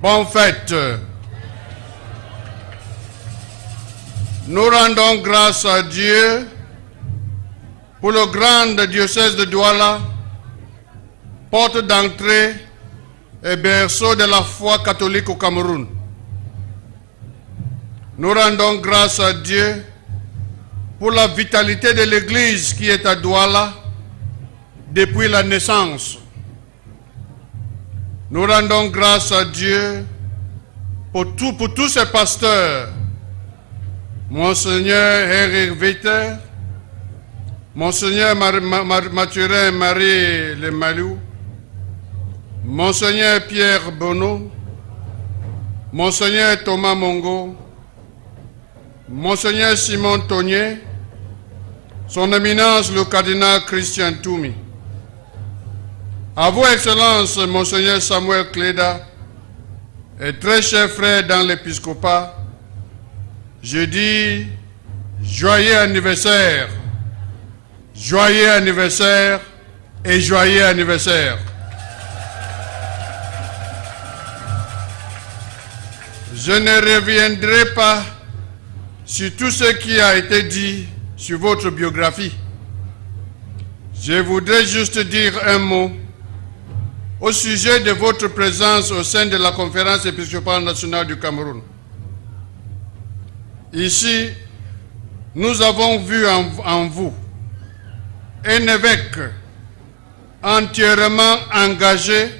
Bonne fête. Nous rendons grâce à Dieu pour le grand diocèse de Douala, porte d'entrée et berceau de la foi catholique au Cameroun. Nous rendons grâce à Dieu pour la vitalité de l'Église qui est à Douala depuis la naissance. Nous rendons grâce à Dieu pour tous ces pasteurs, Monseigneur Eric Viter, Monseigneur Mathurin Marie Lemalou, Monseigneur Pierre Bonneau, Monseigneur Thomas Mongo, Monseigneur Simon Tonier, Son Éminence le cardinal Christian Toumi. À vous, Excellences, Monseigneur Samuel Cléda, et très chers frères dans l'épiscopat, je dis joyeux anniversaire, joyeux anniversaire et joyeux anniversaire. Je ne reviendrai pas sur tout ce qui a été dit sur votre biographie. Je voudrais juste dire un mot au sujet de votre présence au sein de la Conférence épiscopale nationale du Cameroun. Ici, nous avons vu en vous un évêque entièrement engagé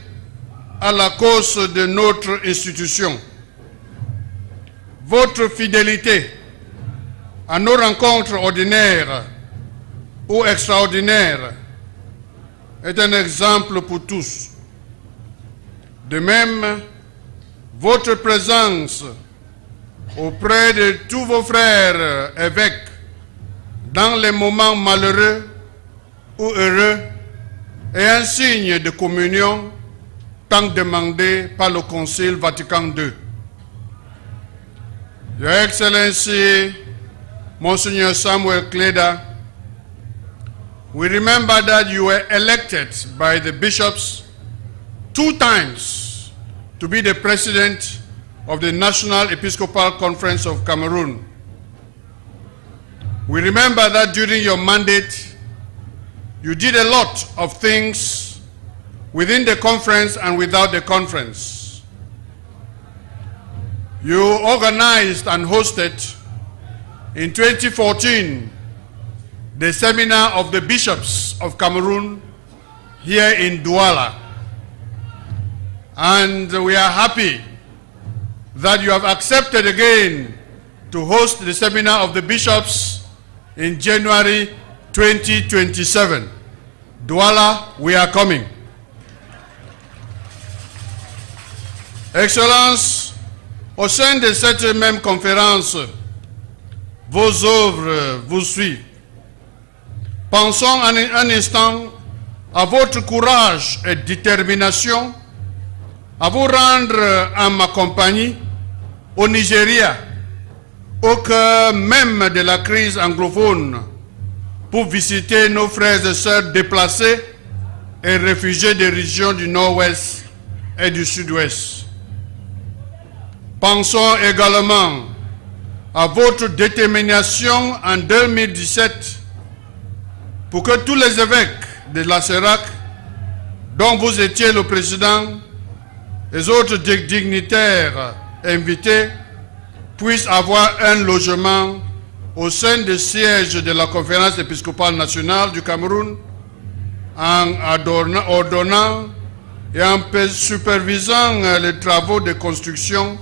à la cause de notre institution. Votre fidélité à nos rencontres ordinaires ou extraordinaires est un exemple pour tous. De même, votre présence auprès de tous vos frères évêques dans les moments malheureux ou heureux est un signe de communion tant demandé par le Concile Vatican II. Your Excellency, Monsignor Samuel Cléda, we remember that you were elected by the bishops 2 times to be the president of the National Episcopal Conference of Cameroon. We remember that during your mandate, you did a lot of things within the conference and without the conference. You organized and hosted in 2014 the seminar of the bishops of Cameroon here in Douala. And we are happy that you have accepted again to host the seminar of the bishops in January 2027. Douala, we are coming. Excellences, au sein de cette même conférence, vos œuvres vous suivent. Pensons un instant à votre courage et détermination à vous rendre en ma compagnie au Nigeria, au cœur même de la crise anglophone, pour visiter nos frères et sœurs déplacés et réfugiés des régions du Nord-Ouest et du Sud-Ouest. Pensons également à votre détermination en 2017 pour que tous les évêques de la CERAC, dont vous étiez le président, les autres dignitaires invités puissent avoir un logement au sein du siège de la Conférence épiscopale nationale du Cameroun en ordonnant et en supervisant les travaux de construction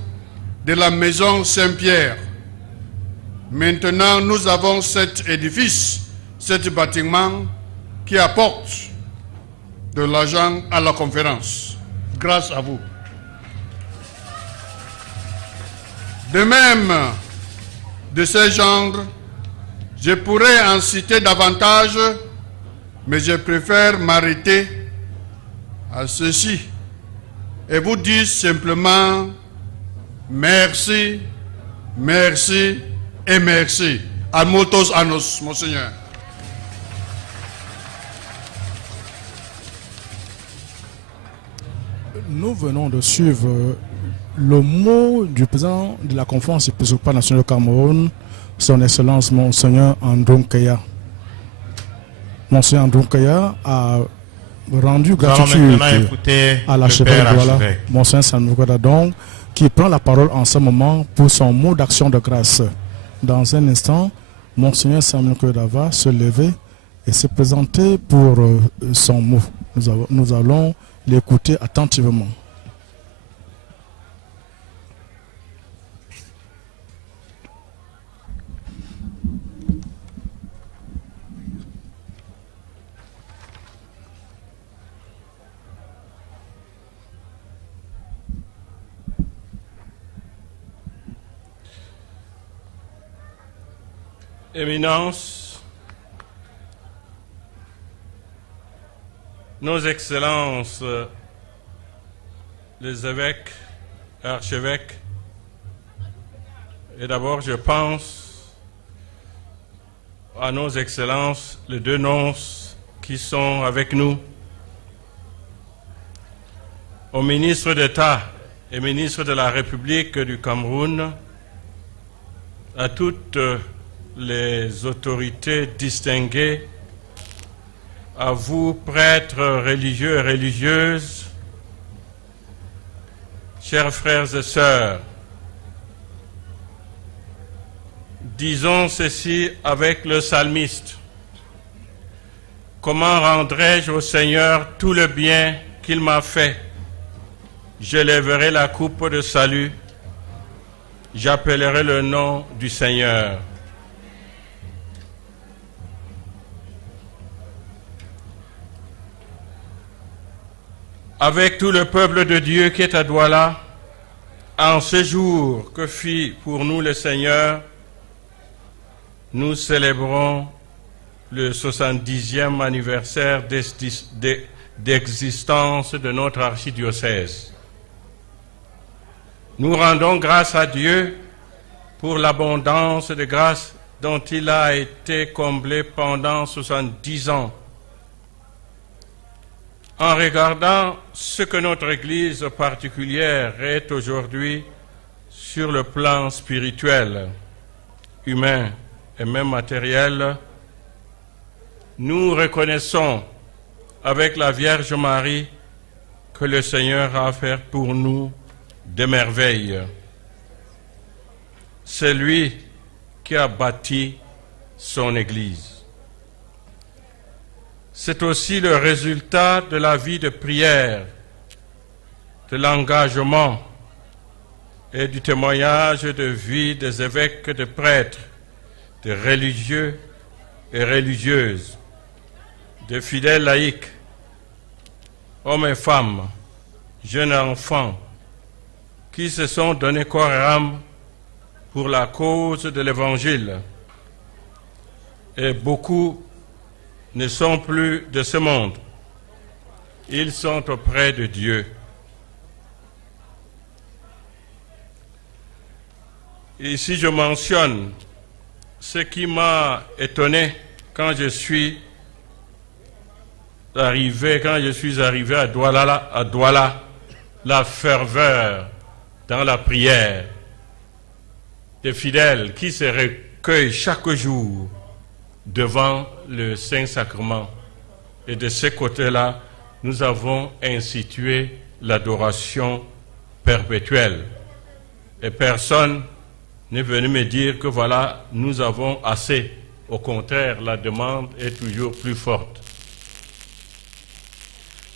de la maison Saint-Pierre. Maintenant, nous avons cet édifice, cet bâtiment qui apporte de l'argent à la conférence. Grâce à vous. De même, de ce genre, je pourrais en citer davantage, mais je préfère m'arrêter à ceci et vous dire simplement merci, merci et merci. A multos anos, Monseigneur. Nous venons de suivre le mot du président de la conférence épiscopale nationale du Cameroun, son Excellence Monseigneur Andronkaya. Monseigneur Andronkaya a rendu gratitude à l'archevêque de Douala, Monseigneur Sanoukoda, donc, qui prend la parole en ce moment pour son mot d'action de grâce. Dans un instant, Monseigneur Sanoukoda va se lever et se présenter pour son mot. Nous allons l'écouter attentivement. Éminence, nos excellences, les évêques, archevêques, et d'abord je pense à nos excellences, les deux nonces qui sont avec nous, au ministre d'État et ministre de la République du Cameroun, à toutes les autorités distinguées, à vous, prêtres religieux et religieuses, chers frères et sœurs, disons ceci avec le psalmiste. Comment rendrai-je au Seigneur tout le bien qu'il m'a fait? Je lèverai la coupe de salut, j'appellerai le nom du Seigneur. Avec tout le peuple de Dieu qui est à Douala, en ce jour que fit pour nous le Seigneur, nous célébrons le 70e anniversaire d'existence de notre archidiocèse. Nous rendons grâce à Dieu pour l'abondance de grâce dont il a été comblé pendant 70 ans. En regardant ce que notre Église particulière est aujourd'hui sur le plan spirituel, humain et même matériel, nous reconnaissons avec la Vierge Marie que le Seigneur a fait pour nous des merveilles. C'est lui qui a bâti son Église. C'est aussi le résultat de la vie de prière, de l'engagement et du témoignage de vie des évêques, de prêtres, de religieux et religieuses, de fidèles laïcs, hommes et femmes, jeunes enfants, qui se sont donnés corps et âme pour la cause de l'Évangile. Et beaucoup ne sont plus de ce monde. Ils sont auprès de Dieu. Ici, je mentionne ce qui m'a étonné quand je suis arrivé à Douala, la ferveur dans la prière des fidèles qui se recueillent chaque jour devant le Saint-Sacrement. Et de ce côté-là, nous avons institué l'adoration perpétuelle. Et personne n'est venu me dire que voilà, nous avons assez. Au contraire, la demande est toujours plus forte.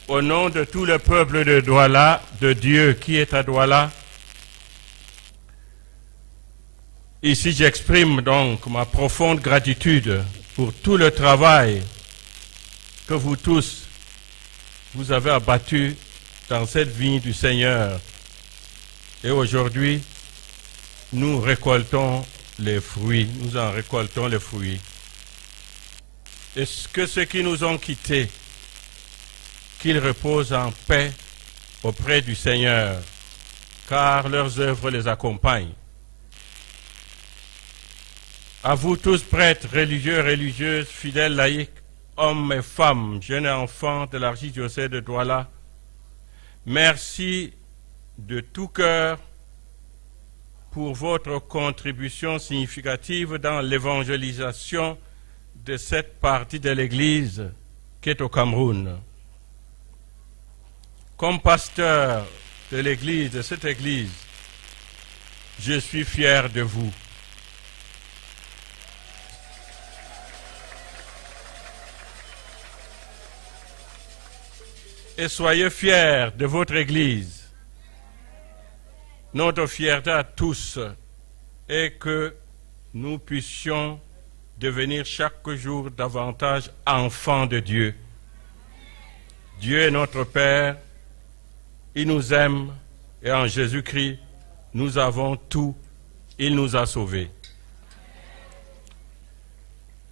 Au nom de tout le peuple de Douala, de Dieu qui est à Douala, ici j'exprime donc ma profonde gratitude pour tout le travail que vous tous, vous avez abattu dans cette vigne du Seigneur. Et aujourd'hui, nous récoltons les fruits, nous en récoltons les fruits. Est-ce que ceux qui nous ont quittés, qu'ils reposent en paix auprès du Seigneur, car leurs œuvres les accompagnent. À vous tous, prêtres, religieux, religieuses, fidèles, laïcs, hommes et femmes, jeunes et enfants de l'archidiocèse de Douala, merci de tout cœur pour votre contribution significative dans l'évangélisation de cette partie de l'Église qui est au Cameroun. Comme pasteur de l'Église, de cette Église, je suis fier de vous. Et soyez fiers de votre Église. Notre fierté à tous est que nous puissions devenir chaque jour davantage enfants de Dieu. Dieu est notre Père, il nous aime et en Jésus-Christ, nous avons tout, il nous a sauvés.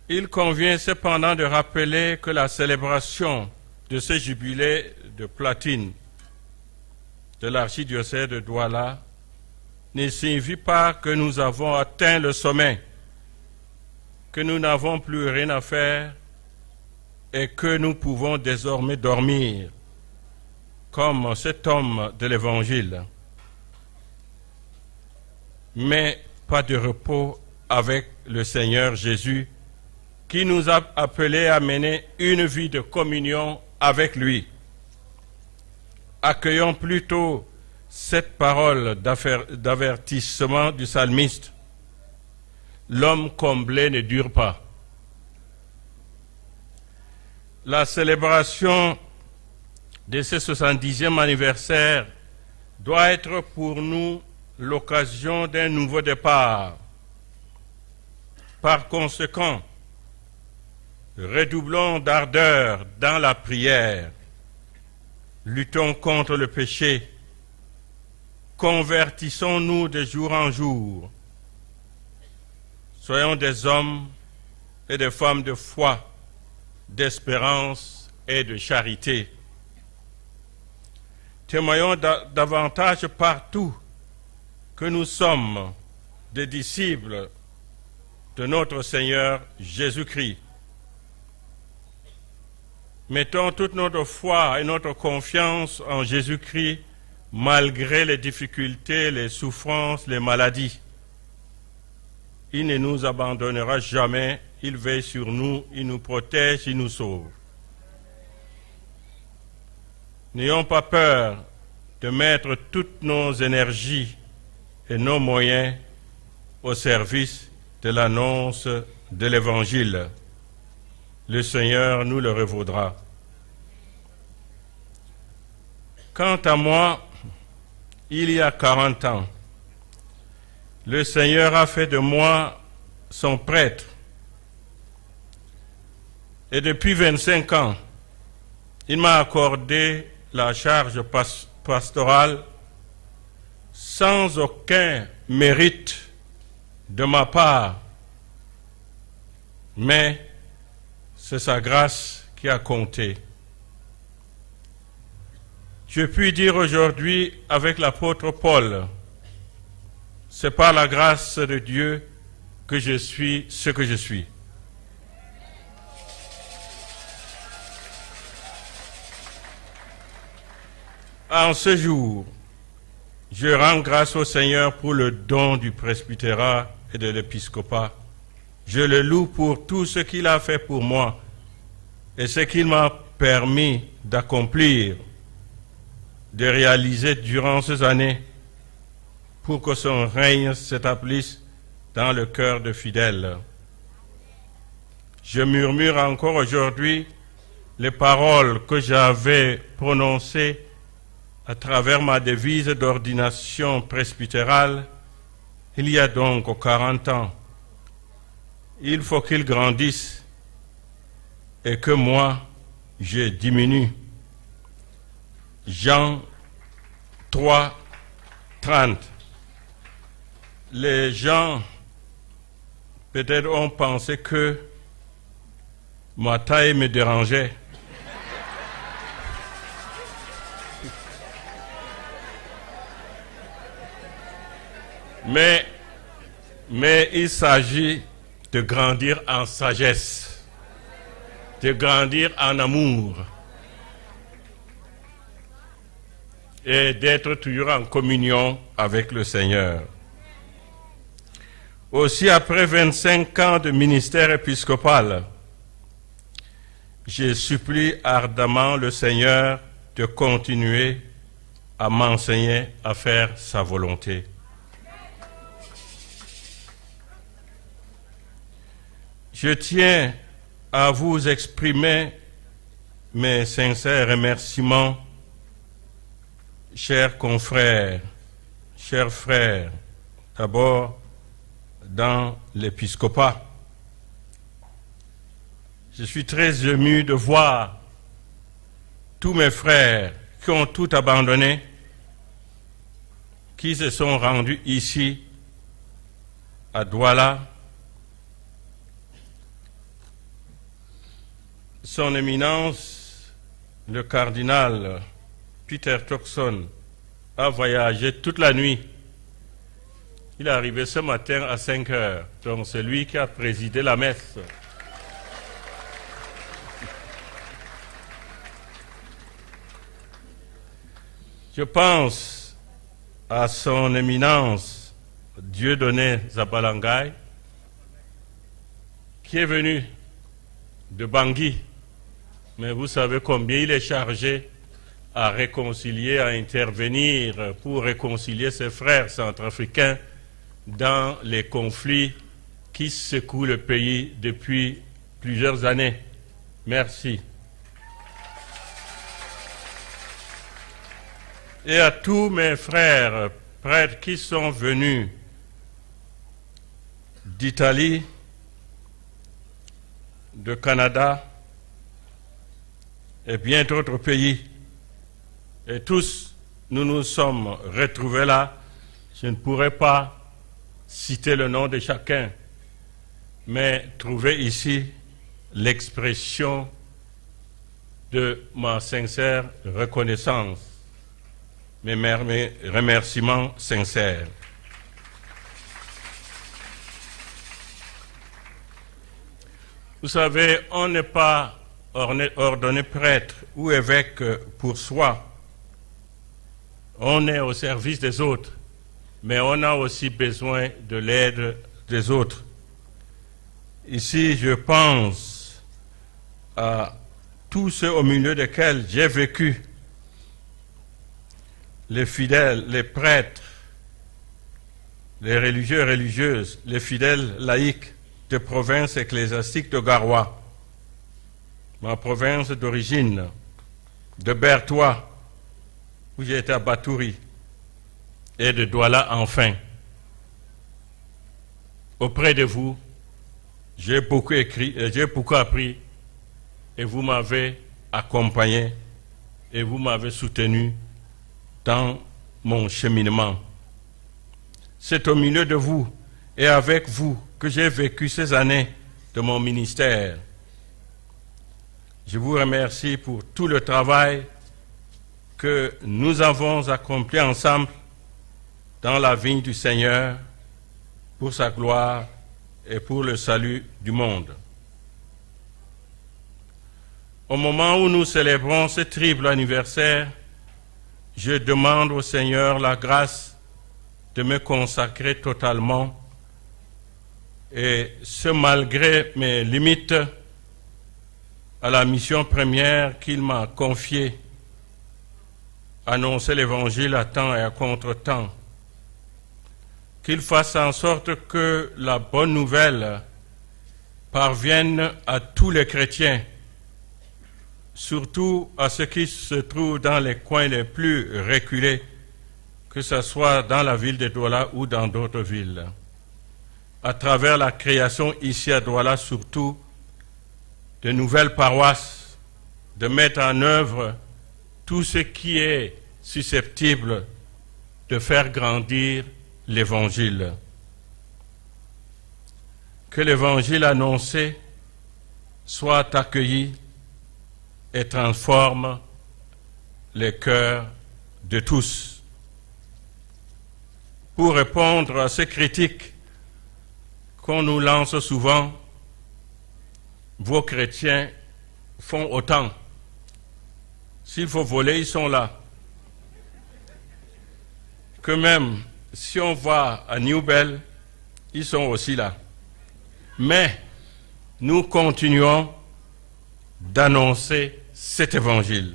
Il convient cependant de rappeler que la célébration de ce jubilé de platine de l'archidiocèse de Douala ne signifie pas que nous avons atteint le sommet, que nous n'avons plus rien à faire et que nous pouvons désormais dormir comme cet homme de l'Évangile. Mais pas de repos avec le Seigneur Jésus qui nous a appelés à mener une vie de communion avec lui. Accueillons plutôt cette parole d'avertissement du psalmiste. L'homme comblé ne dure pas. La célébration de ce 70e anniversaire doit être pour nous l'occasion d'un nouveau départ. Par conséquent, redoublons d'ardeur dans la prière, luttons contre le péché, convertissons-nous de jour en jour, soyons des hommes et des femmes de foi, d'espérance et de charité. Témoignons davantage partout que nous sommes des disciples de notre Seigneur Jésus-Christ. Mettons toute notre foi et notre confiance en Jésus-Christ malgré les difficultés, les souffrances, les maladies. Il ne nous abandonnera jamais, il veille sur nous, il nous protège, il nous sauve. N'ayons pas peur de mettre toutes nos énergies et nos moyens au service de l'annonce de l'Évangile. Le Seigneur nous le revaudra. Quant à moi, il y a 40 ans, le Seigneur a fait de moi son prêtre. Et depuis 25 ans, il m'a accordé la charge pastorale sans aucun mérite de ma part. Mais c'est sa grâce qui a compté. Je puis dire aujourd'hui avec l'apôtre Paul, c'est par la grâce de Dieu que je suis ce que je suis. En ce jour, je rends grâce au Seigneur pour le don du presbytérat et de l'épiscopat. Je le loue pour tout ce qu'il a fait pour moi et ce qu'il m'a permis d'accomplir, de réaliser durant ces années pour que son règne s'établisse dans le cœur de fidèles. Je murmure encore aujourd'hui les paroles que j'avais prononcées à travers ma devise d'ordination presbytérale il y a donc 40 ans. Il faut qu'il grandisse et que moi, je diminue. Jean 3, 30. Les gens peut-être ont pensé que ma taille me dérangeait. Mais il s'agit de grandir en sagesse, de grandir en amour et d'être toujours en communion avec le Seigneur. Aussi, après 25 ans de ministère épiscopal, je supplie ardemment le Seigneur de continuer à m'enseigner à faire sa volonté. Je tiens à vous exprimer mes sincères remerciements, chers confrères, chers frères, d'abord dans l'épiscopat. Je suis très ému de voir tous mes frères qui ont tout abandonné, qui se sont rendus ici, à Douala. Son Éminence, le cardinal Peter Turkson, a voyagé toute la nuit. Il est arrivé ce matin à 5 heures, donc c'est lui qui a présidé la messe. Je pense à son Éminence Dieudonné Zabalangay, qui est venu de Bangui, mais vous savez combien il est chargé à réconcilier, à intervenir pour réconcilier ses frères centrafricains dans les conflits qui secouent le pays depuis plusieurs années. Merci. Et à tous mes frères prêtres qui sont venus d'Italie, de Canada et bien d'autres pays. Et tous, nous nous sommes retrouvés là. Je ne pourrais pas citer le nom de chacun, mais trouver ici l'expression de ma sincère reconnaissance, mes remerciements sincères. Vous savez, on n'est pas ordonné prêtre ou évêque pour soi. On est au service des autres, mais on a aussi besoin de l'aide des autres. Ici, je pense à tous ceux au milieu desquels j'ai vécu, les fidèles, les prêtres, les religieux et religieuses, les fidèles laïcs de province ecclésiastique de Garoua, ma province d'origine, de Bertois, où j'ai été à Batouri, et de Douala enfin. Auprès de vous, j'ai beaucoup écrit, j'ai beaucoup appris, et vous m'avez accompagné, et vous m'avez soutenu dans mon cheminement. C'est au milieu de vous et avec vous que j'ai vécu ces années de mon ministère. Je vous remercie pour tout le travail que nous avons accompli ensemble dans la vigne du Seigneur pour sa gloire et pour le salut du monde. Au moment où nous célébrons ce triple anniversaire, je demande au Seigneur la grâce de me consacrer totalement, et ce malgré mes limites, à la mission première qu'il m'a confiée, annoncer l'Évangile à temps et à contre-temps, qu'il fasse en sorte que la bonne nouvelle parvienne à tous les chrétiens, surtout à ceux qui se trouvent dans les coins les plus reculés, que ce soit dans la ville de Douala ou dans d'autres villes. À travers la création ici à Douala, surtout, de nouvelles paroisses, de mettre en œuvre tout ce qui est susceptible de faire grandir l'Évangile. Que l'Évangile annoncé soit accueilli et transforme les cœurs de tous. Pour répondre à ces critiques qu'on nous lance souvent, vos chrétiens font autant. S'il faut voler, ils sont là. Que même si on va à New Bell, ils sont aussi là. Mais nous continuons d'annoncer cet évangile.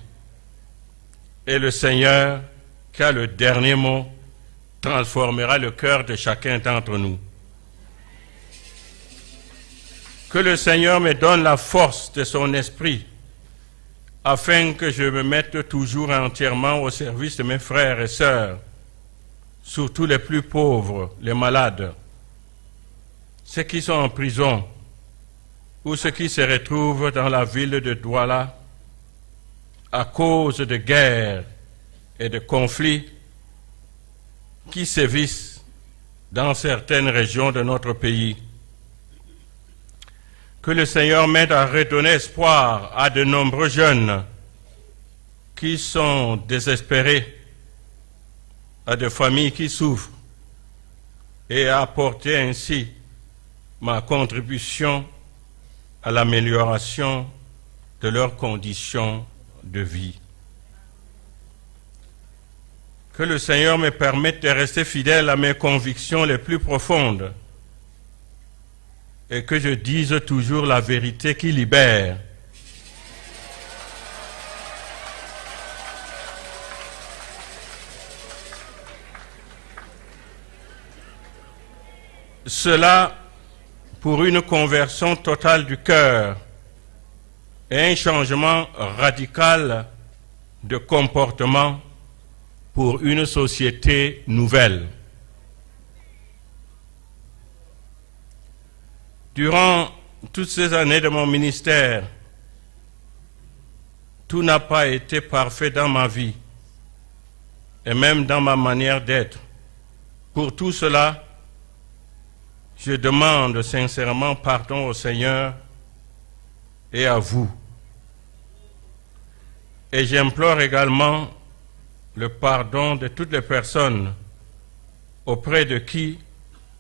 Et le Seigneur, qui a le dernier mot, transformera le cœur de chacun d'entre nous. Que le Seigneur me donne la force de son esprit, afin que je me mette toujours entièrement au service de mes frères et sœurs, surtout les plus pauvres, les malades, ceux qui sont en prison ou ceux qui se retrouvent dans la ville de Douala à cause de guerres et de conflits qui sévissent dans certaines régions de notre pays. Que le Seigneur m'aide à redonner espoir à de nombreux jeunes qui sont désespérés, à des familles qui souffrent, et à apporter ainsi ma contribution à l'amélioration de leurs conditions de vie. Que le Seigneur me permette de rester fidèle à mes convictions les plus profondes et que je dise toujours la vérité qui libère. Cela pour une conversion totale du cœur et un changement radical de comportement pour une société nouvelle. Durant toutes ces années de mon ministère, tout n'a pas été parfait dans ma vie et même dans ma manière d'être. Pour tout cela, je demande sincèrement pardon au Seigneur et à vous. Et j'implore également le pardon de toutes les personnes auprès de qui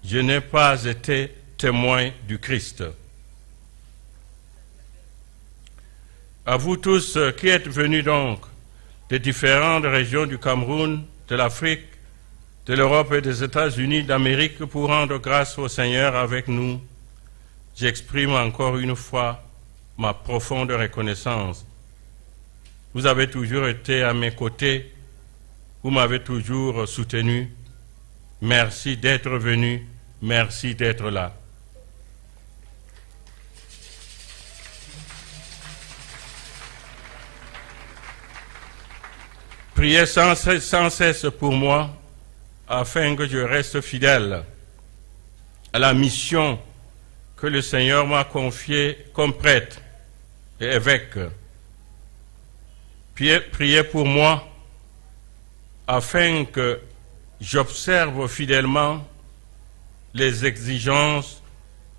je n'ai pas été témoin du Christ. À vous tous qui êtes venus donc de différentes régions du Cameroun, de l'Afrique, de l'Europe et des États-Unis d'Amérique pour rendre grâce au Seigneur avec nous, j'exprime encore une fois ma profonde reconnaissance. Vous avez toujours été à mes côtés, vous m'avez toujours soutenu. Merci d'être venu, merci d'être là. Priez sans cesse pour moi, afin que je reste fidèle à la mission que le Seigneur m'a confiée comme prêtre et évêque. Priez pour moi afin que j'observe fidèlement les exigences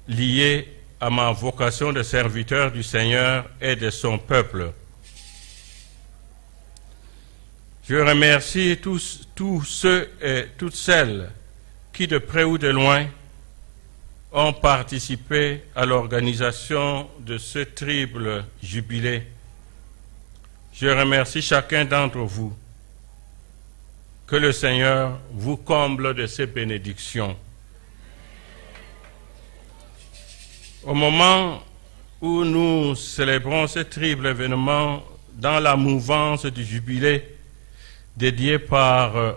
liées à ma vocation de serviteur du Seigneur et de son peuple. Je remercie tous ceux et toutes celles qui, de près ou de loin, ont participé à l'organisation de ce triple jubilé. Je remercie chacun d'entre vous. Que le Seigneur vous comble de ses bénédictions. Au moment où nous célébrons ce triple événement dans la mouvance du jubilé, dédié par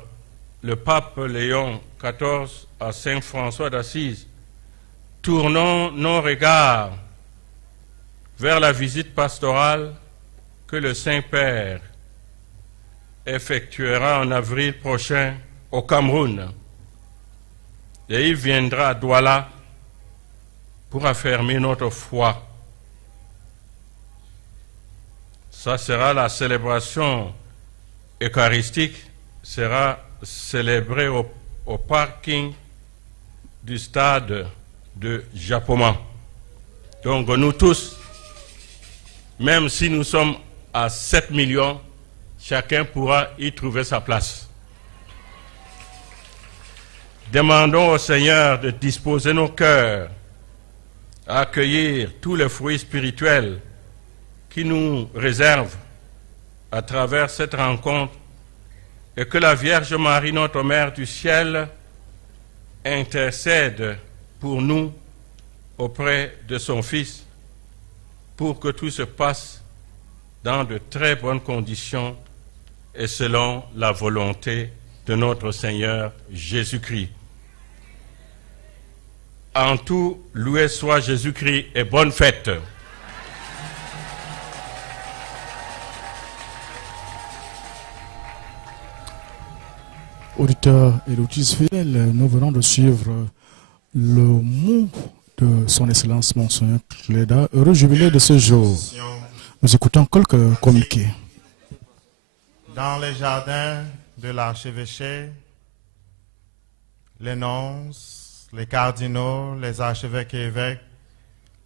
le pape Léon XIV à Saint François d'Assise, tournons nos regards vers la visite pastorale que le Saint-Père effectuera en avril prochain au Cameroun. Et il viendra à Douala pour affermir notre foi. Ça sera la célébration eucharistique, sera célébrée au parking du stade de Japoma. Donc nous tous, même si nous sommes à 7 millions, chacun pourra y trouver sa place. Demandons au Seigneur de disposer nos cœurs à accueillir tous les fruits spirituels qui nous réservent à travers cette rencontre et que la Vierge Marie, notre Mère du ciel, intercède pour nous auprès de son Fils, pour que tout se passe dans de très bonnes conditions et selon la volonté de notre Seigneur Jésus-Christ. En tout, loué soit Jésus-Christ et bonne fête. Auditeurs et auditrices fidèles, nous venons de suivre le mot de son Excellence Monseigneur Cléda, heureux jubilé de ce jour. Nous écoutons quelques communiqués. Dans les jardins de l'archevêché, les nonces, les cardinaux, les archevêques et évêques,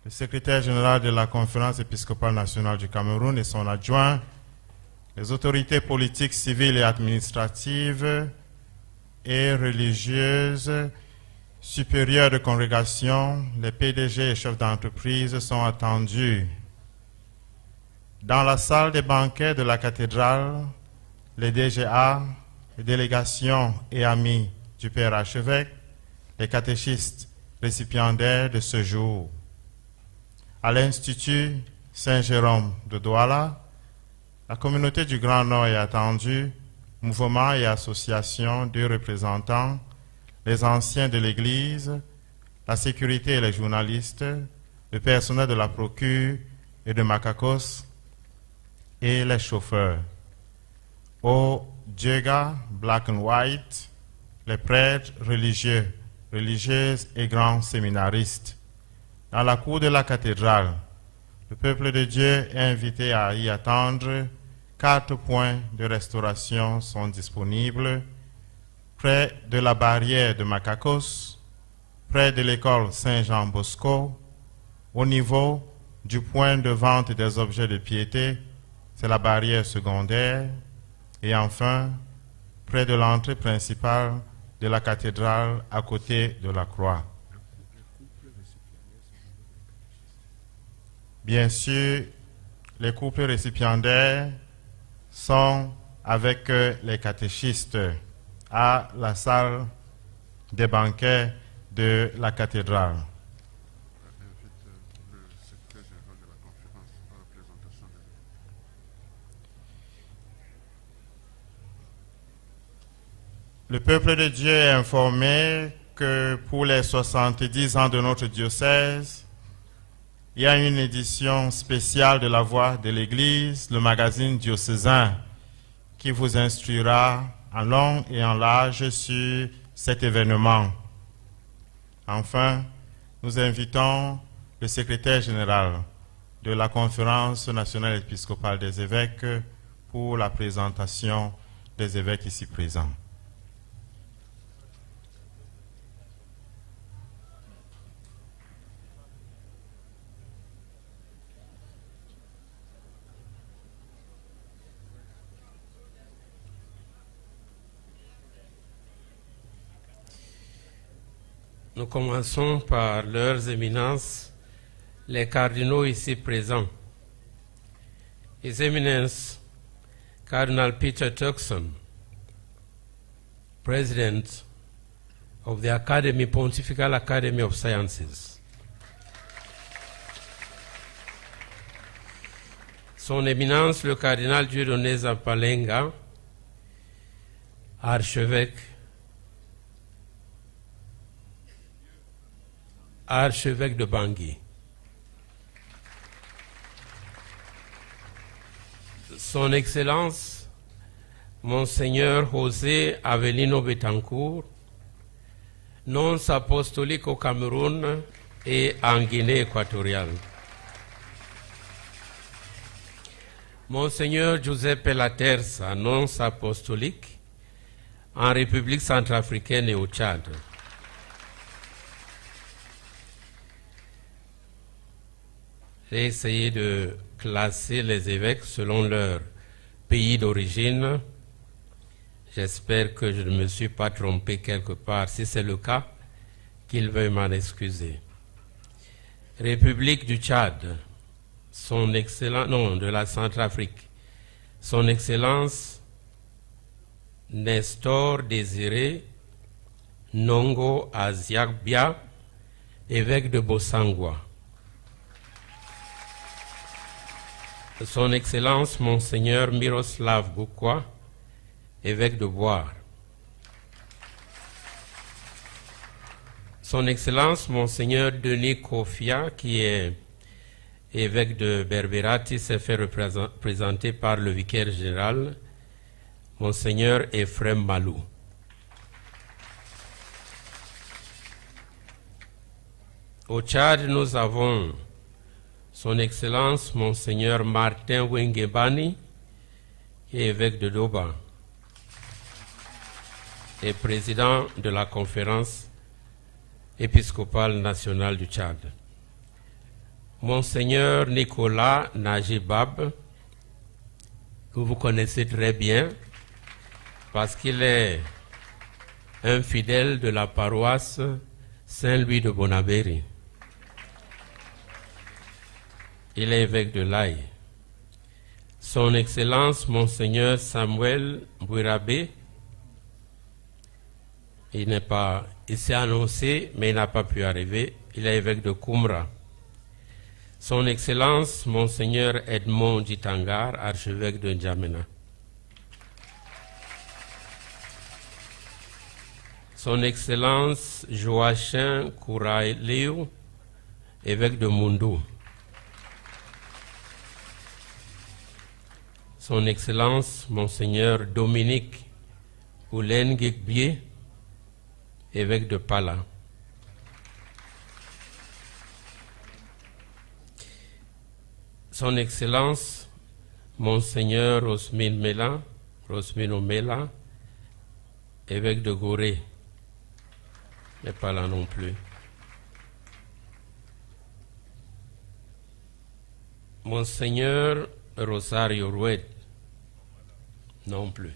le secrétaire général de la Conférence épiscopale nationale du Cameroun et son adjoint, les autorités politiques, civiles et administratives et religieuses, supérieurs de congrégation, les PDG et chefs d'entreprise sont attendus. Dans la salle des banquets de la cathédrale, les DGA, les délégations et amis du Père archevêque, les catéchistes récipiendaires de ce jour. À l'Institut Saint-Jérôme de Douala, la communauté du Grand Nord est attendue, mouvements et associations de représentants, les anciens de l'Église, la sécurité et les journalistes, le personnel de la Procure et de Macacos et les chauffeurs. Au Djega, Black and White, les prêtres religieux, religieuses et grands séminaristes. Dans la cour de la cathédrale, le peuple de Dieu est invité à y attendre. 4 points de restauration sont disponibles près de la barrière de Macacos, près de l'école Saint-Jean-Bosco, au niveau du point de vente des objets de piété, c'est la barrière secondaire, et enfin, près de l'entrée principale de la cathédrale à côté de la croix. Bien sûr, les couples récipiendaires sont avec les catéchistes à la salle des banquets de la cathédrale. Le peuple de Dieu est informé que pour les 70 ans de notre diocèse, il y a une édition spéciale de la Voix de l'Église, le magazine diocésain, qui vous instruira en long et en large sur cet événement. Enfin, nous invitons le secrétaire général de la Conférence nationale épiscopale des évêques pour la présentation des évêques ici présents. Nous commençons par leurs éminences, les cardinaux ici présents. His Eminence, Cardinal Peter Turkson, President of the Academy, Pontifical Academy of Sciences. Son Éminence, le cardinal Dieudonné Zapalenga, archevêque de Bangui. Son Excellence, Monseigneur José Avelino Betancourt, nonce apostolique au Cameroun et en Guinée équatoriale. Monseigneur Giuseppe Laterza, nonce apostolique en République centrafricaine et au Tchad. J'ai essayé de classer les évêques selon leur pays d'origine. J'espère que je ne me suis pas trompé quelque part. Si c'est le cas, qu'ils veuillent m'en excuser. République du Tchad, de la Centrafrique, Son Excellence Nestor Désiré Nongo Aziakbia, évêque de Bossangwa. Son Excellence Monseigneur Miroslav Boukwa, évêque de Boire. Son Excellence Monseigneur Denis Kofia, qui est évêque de Berberati, s'est fait représenter par le vicaire général, Monseigneur Ephrem Malou. Au Tchad, nous avons Son Excellence Monseigneur Martin Wengebani, qui est évêque de Doba et président de la conférence épiscopale nationale du Tchad. Monseigneur Nicolas Najibab, que vous connaissez très bien, parce qu'il est un fidèle de la paroisse Saint-Louis de Bonabéry. Il est évêque de l'Aï. Son Excellence Monseigneur Samuel Bouirabé, il s'est annoncé, mais il n'a pas pu arriver. Il est évêque de Koumra. Son Excellence Monseigneur Edmond Djitangar, archevêque de N'Djamena. Son Excellence Joachim Kouraïliou, évêque de Moundou. Son Excellence Monseigneur Dominique Oulen Gekbie, évêque de Pala. Son Excellence Monseigneur Rosmin Omela, évêque de Gorée, n'est pas là non plus. Monseigneur Rosario Rued, non plus.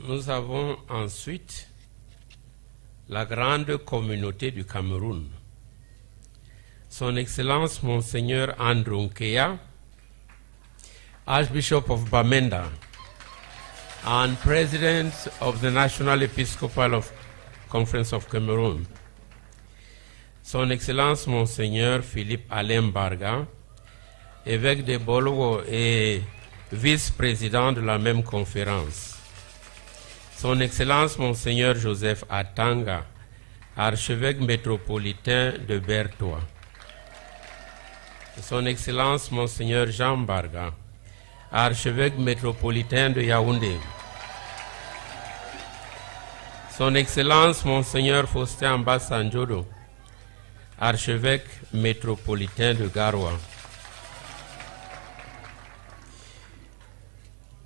Nous avons ensuite la grande communauté du Cameroun. Son Excellence Monseigneur Andrew Nkeya, Archbishop of Bamenda and President of the National Episcopal Conference of Cameroon. Son Excellence Monseigneur Philippe Alain Barga, évêque de Bolowo et vice-président de la même conférence. Son Excellence Monseigneur Joseph Atanga, archevêque métropolitain de Bertois. Son Excellence Monseigneur Jean Barga, archevêque métropolitain de Yaoundé. Son Excellence Monseigneur Faustin Mbassanjodo, archevêque métropolitain de Garoua.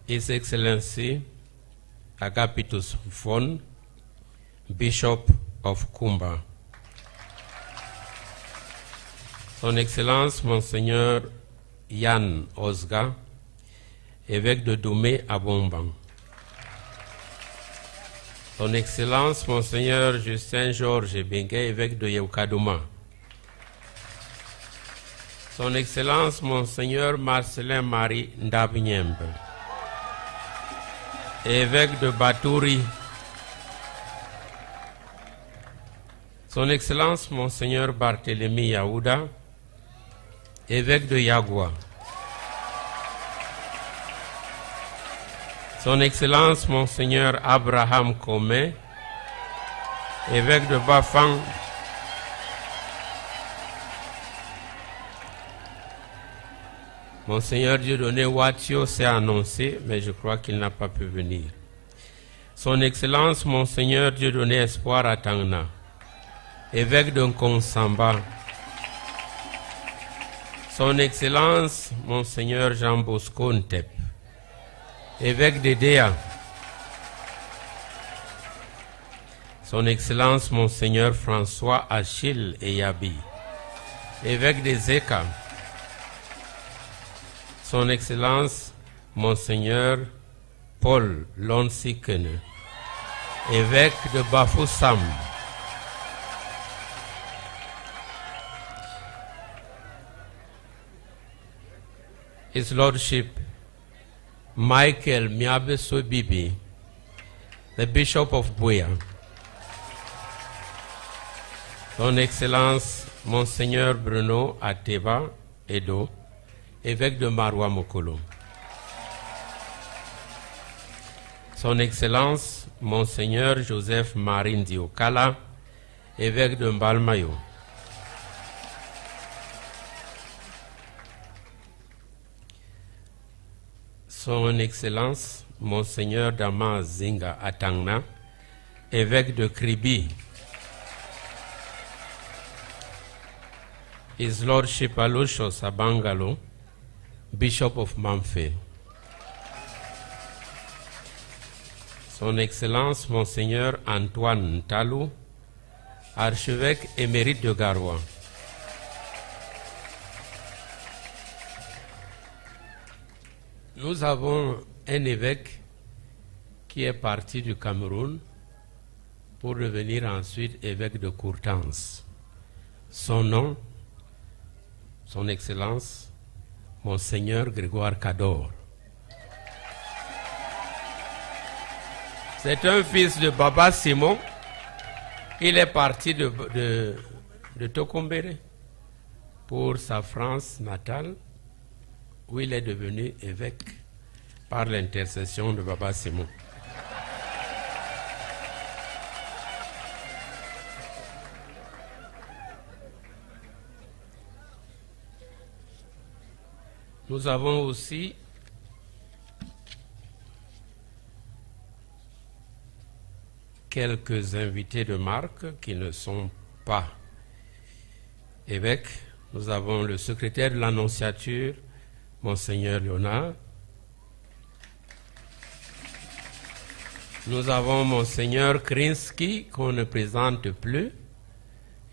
His Excellency Agapitus Fon, Bishop of Kumba. Son Excellence Monseigneur Yann Osga, évêque de Doumé à Bombang. Son Excellence Monseigneur Justin Georges Benguet, évêque de Yeukadouma. Son Excellence Monseigneur Marcelin Marie Ndabnyembe, évêque de Batouri. Son Excellence Monseigneur Barthélemy Yaouda, évêque de Yagua. Son Excellence Monseigneur Abraham Kome, évêque de Bafang. Monseigneur Dieudonné Watio s'est annoncé, mais je crois qu'il n'a pas pu venir. Son Excellence Monseigneur Dieudonné Espoir Atangna, évêque de Nkonsamba. Son Excellence Monseigneur Jean Bosco Ntep, évêque d'Edea. Son Excellence Monseigneur François Achille Eyabi, évêque de Zeka. Son Excellence Monseigneur Paul Lonsikene, évêque de Bafoussam. His Lordship Michael Miabeso Bibi, the Bishop of Buea. Son Excellence Monseigneur Bruno Ateba Edo, évêque de Maroua Mokolo. Son Excellence Monseigneur Joseph Marine Diokala, évêque de Mbalmayo. Son Excellence Monseigneur Dama Zinga Atangna, évêque de Kribi. His Lordship Alusho Sabangalo, Bishop of Mamfe. Son Excellence Monseigneur Antoine Ntalou, archevêque émérite de Garoua. Nous avons un évêque qui est parti du Cameroun pour devenir ensuite évêque de Courtance. Son nom, Son Excellence, Monseigneur Grégoire Cador. C'est un fils de Baba Simon. Il est parti de Tokombéré pour sa France natale, où il est devenu évêque par l'intercession de Baba Simon. Nous avons aussi quelques invités de marque qui ne sont pas évêques. Nous avons le secrétaire de l'Annonciature, Monseigneur Léonard. Nous avons Monseigneur Krinsky, qu'on ne présente plus.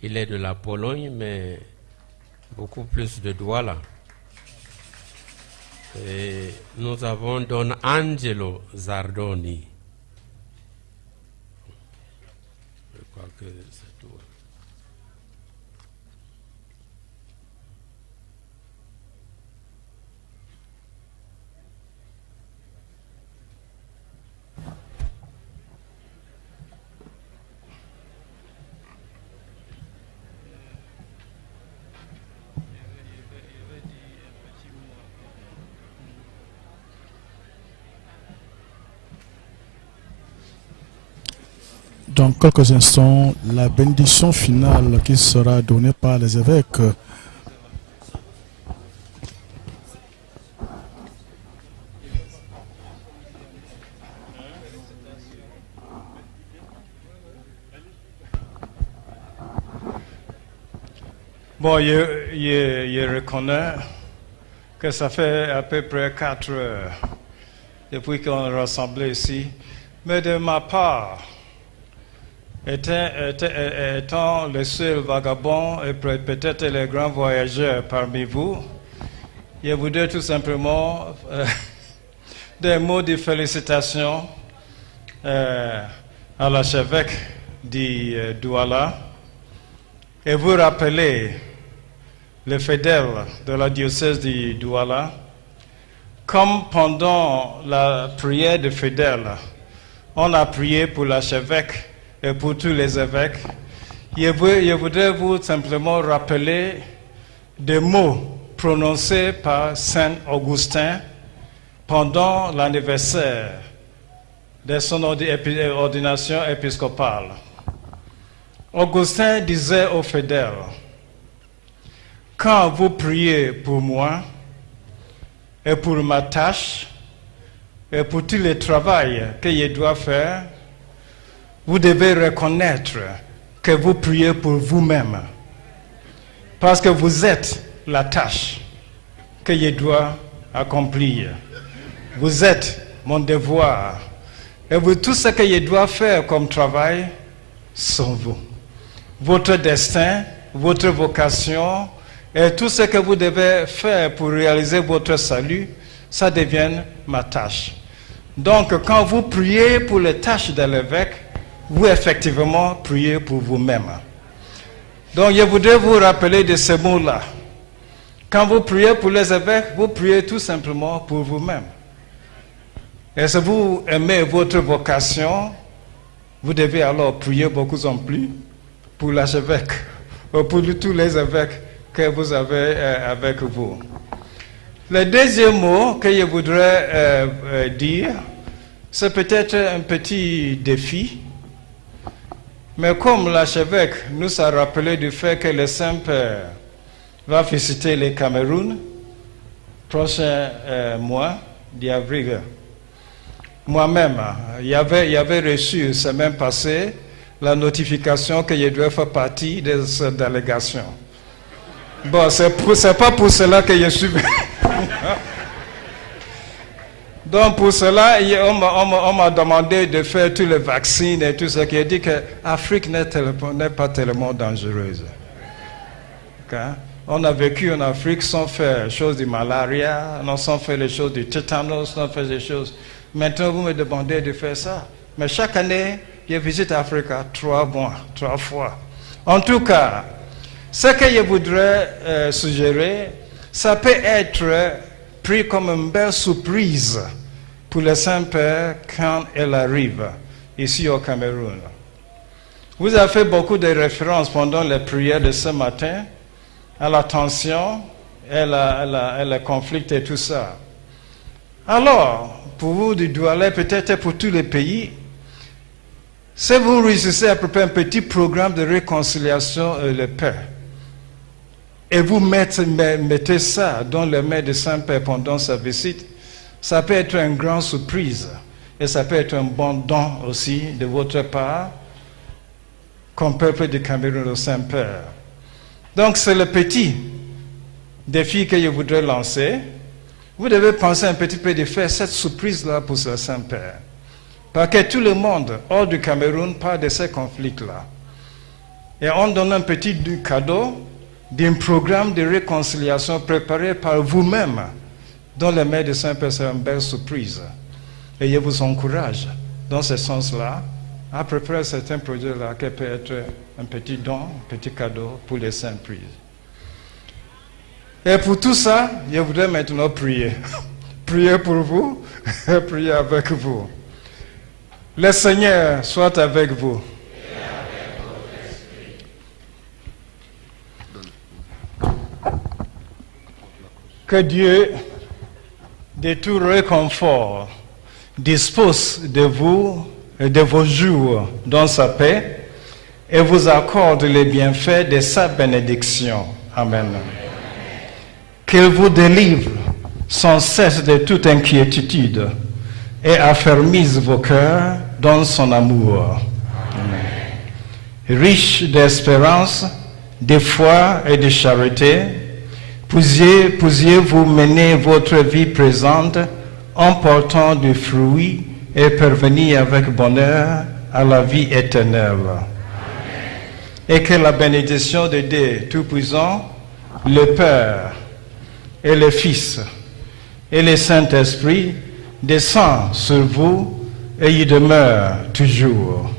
Il est de la Pologne, mais beaucoup plus de Douala. Et nous avons Don Angelo Zardoni. Je crois que c'est tout. Dans quelques instants, la bénédiction finale qui sera donnée par les évêques. Bon, je reconnais que ça fait à peu près 4 heures depuis qu'on est rassemblés ici. Mais de ma part, étant le seul vagabond et peut-être le grand voyageur parmi vous, je voudrais tout simplement des mots de félicitations à l'archevêque de Douala et vous rappeler les fidèles de la diocèse de Douala, comme pendant la prière des fidèles, on a prié pour l'archevêque et pour tous les évêques. Je voudrais vous simplement rappeler des mots prononcés par Saint Augustin pendant l'anniversaire de son ordination épiscopale. Augustin disait aux fidèles, « Quand vous priez pour moi et pour ma tâche et pour tout le travail que je dois faire, vous devez reconnaître que vous priez pour vous-même, parce que vous êtes la tâche que je dois accomplir. Vous êtes mon devoir. Et vous, tout ce que je dois faire comme travail, sont vous. Votre destin, votre vocation, et tout ce que vous devez faire pour réaliser votre salut, ça devient ma tâche. Donc, quand vous priez pour les tâches de l'évêque, vous effectivement priez pour vous-même. Donc, je voudrais vous rappeler de ces mots-là. Quand vous priez pour les évêques, vous priez tout simplement pour vous-même. Et si vous aimez votre vocation, vous devez alors prier beaucoup en plus pour l'archevêque. pour tous les évêques que vous avez avec vous. Le deuxième mot que je voudrais dire, c'est peut-être un petit défi, mais comme l'archevêque nous a rappelé du fait que le Saint-Père va visiter le Cameroun prochain mois d'avril. Moi-même, il avait reçu semaine passée la notification que je devais faire partie de cette délégation. Bon, c'est pas pour cela que je suis venu. Donc pour cela, on m'a demandé de faire tous les vaccins et tout ça, qui a dit que l'Afrique n'est pas tellement dangereuse. Okay? On a vécu en Afrique sans faire les choses de malaria, sans faire les choses de tétanos, sans faire des choses. Maintenant, vous me demandez de faire ça. Mais chaque année, je visite l'Afrique 3 fois. En tout cas, ce que je voudrais suggérer, ça peut être pris comme une belle surprise pour le Saint-Père quand elle arrive ici au Cameroun. Vous avez fait beaucoup de références pendant les prières de ce matin à la tension, et le conflit et tout ça. Alors, pour vous de Douala, peut-être pour tous les pays, si vous réussissez à préparer un petit programme de réconciliation et de paix, et vous mettez ça dans les mains de Saint-Père pendant sa visite, ça peut être une grande surprise. Et ça peut être un bon don aussi de votre part, comme peuple du Cameroun au Saint-Père. Donc c'est le petit défi que je voudrais lancer. Vous devez penser un petit peu de faire cette surprise-là pour le Saint-Père. Parce que tout le monde hors du Cameroun parle de ces conflits-là. Et on donne un petit cadeau d'un programme de réconciliation préparé par vous-même dans les mains de Saint-Père. C'est une belle surprise. Et je vous encourage, dans ce sens-là, à préparer certains projets-là qui peut être un petit don, un petit cadeau pour les saints prises. Et pour tout ça, je voudrais maintenant prier. Prier pour vous, et prier avec vous. Le Seigneur soit avec vous. Que Dieu, de tout réconfort, dispose de vous et de vos jours dans sa paix et vous accorde les bienfaits de sa bénédiction. Amen. Qu'il vous délivre sans cesse de toute inquiétude et affermisse vos cœurs dans son amour. Amen. Riche d'espérance, de foi et de charité, puissiez-vous mener votre vie présente en portant du fruit et parvenir avec bonheur à la vie éternelle. Amen. Et que la bénédiction de Dieu Tout-Puissant, le Père et le Fils et le Saint-Esprit descend sur vous et y demeure toujours.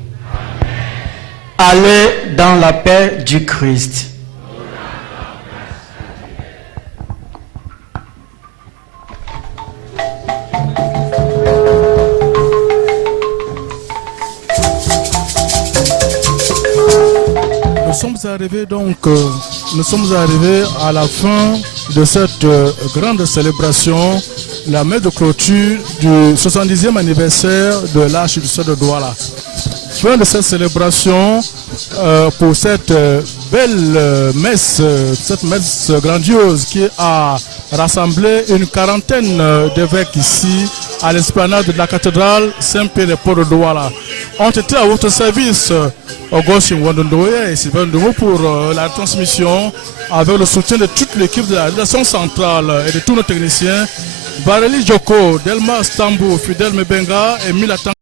Amen. Allez dans la paix du Christ. Nous sommes arrivés à la fin de cette grande célébration, la messe de clôture du 70e anniversaire de l'archidiocèse de Douala. Fin de cette célébration pour cette belle messe, cette messe grandiose qui a rassemblé une quarantaine d'évêques ici à l'esplanade de la cathédrale Saint-Pierre-et-Paul de Douala. Ont été à votre service Augustin Wandondoye et Sylvain Ndongo pour la transmission avec le soutien de toute l'équipe de la rédaction centrale et de tous nos techniciens. Bareli Joko, Delma Stambou, Fidel Mebenga et Milatan.